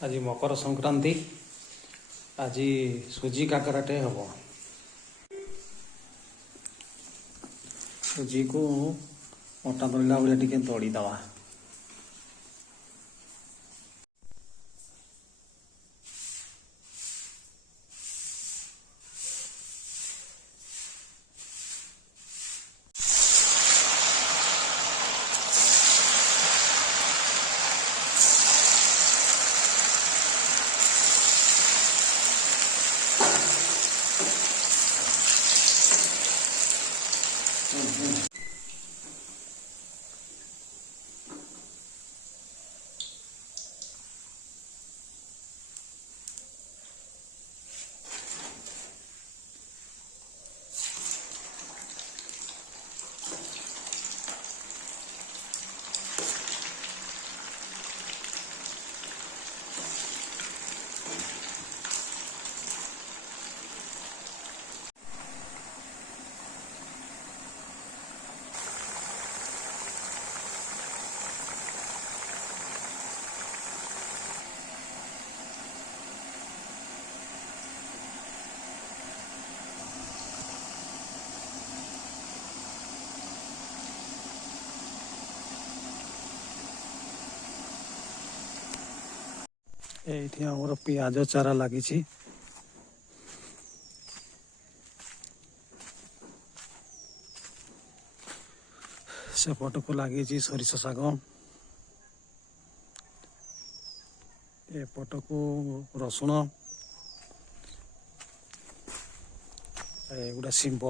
आज मकर संक्रांति आज सुजी काकराटे हम सुजी को अटा दलिला भाई टे दड़ीदवा ये आमर पियाज चारा लगी सेपट को लगी सोरिष शाग एपट को रसुण एगुड़ा शिंब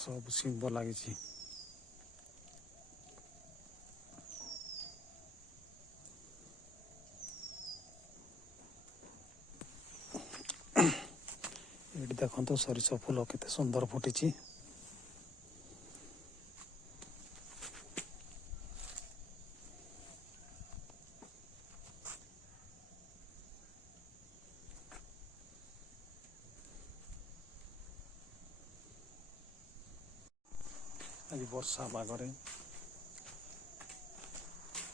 सब शिंब लगी ये देखो तो सरिष फूल केते सुंदर फुटी आज वर्षा पागरे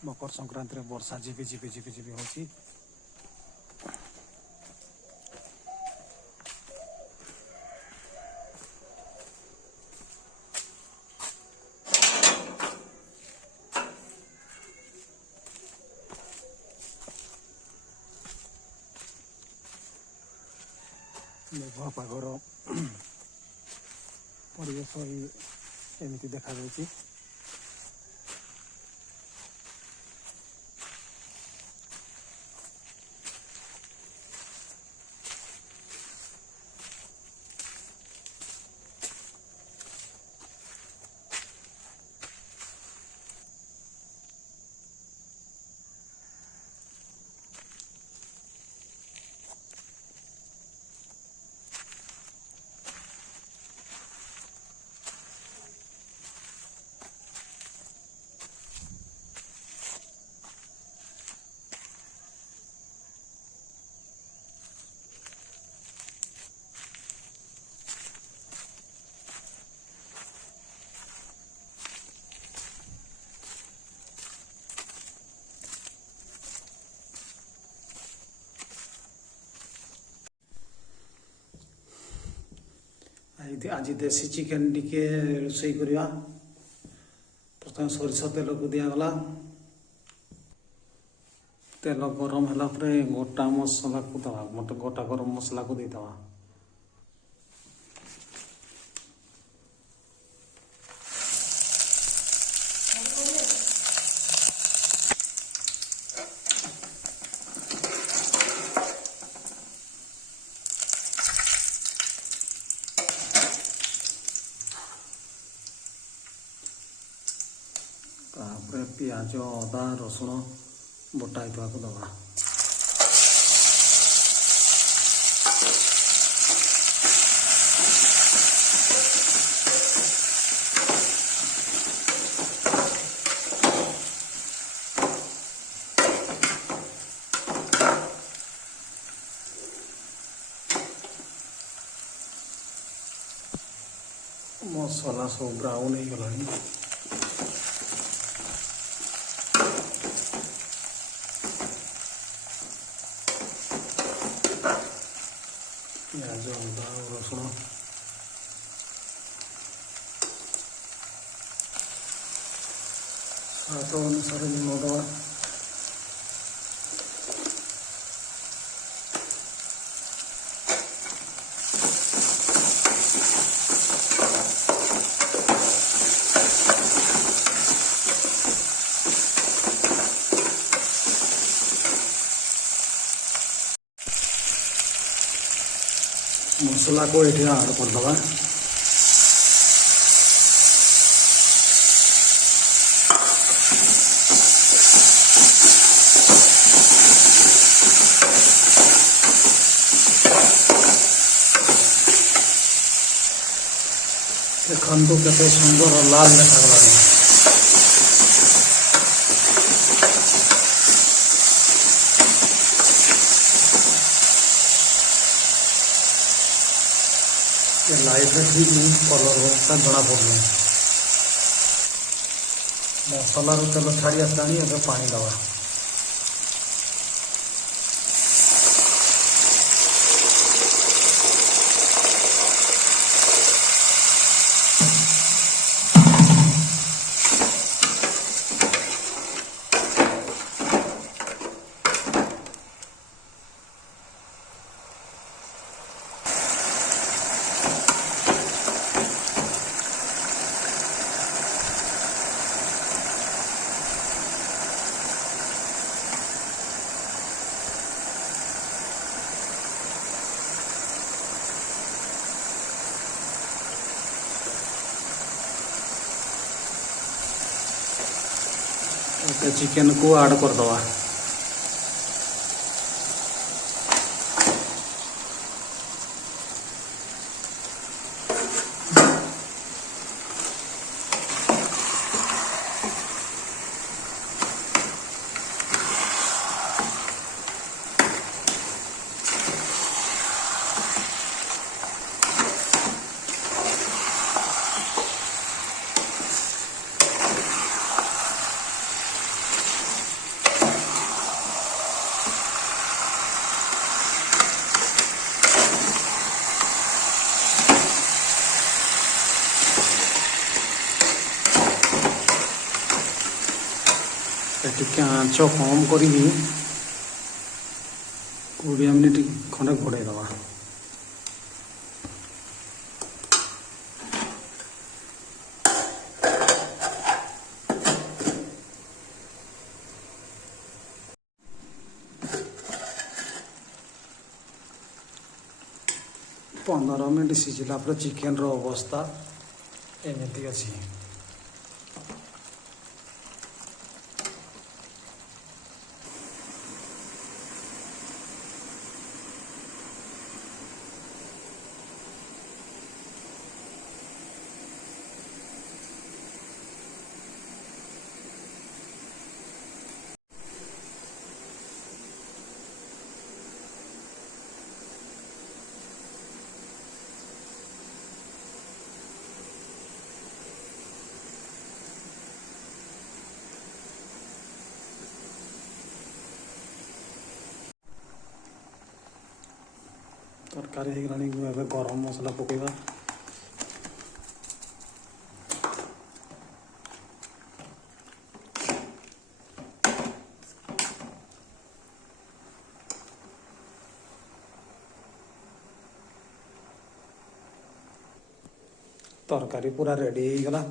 मकर संक्रांति वर्षा झिपि झिपि झिपि झिपि होची मेघ पागर परिवेश एमती देखा जाए आज देसी चिकेन टिके रोसई करवा प्रथम सोरिष तेल को दिगला तेल गरम है गोटा मसला को दवा गोटा गरम मसला को देदवा पियाज अदा रसुण बटा को दवा मसला सब ब्राउन हो गलानी प्याज अदा रसुण स्वाद अनुसार लुण दवा मसला को ये ऐड करदे देखु केते सुंदर लाल देखा लाइट ठीक कलर का जना पड़ना मसला तेल छाड़ी आसला ए पानी दवा चिकन को ऐड करदवा टिके आँच कम करी 20 मिनिट खंडे घोड़े दवा पंद्रह मिनिट सिझिला पर चिकेन रो अवस्था एमती अच्छी तरकारी हो गरम मसला पकेगा तरकारी पूरा रेडी हो गला।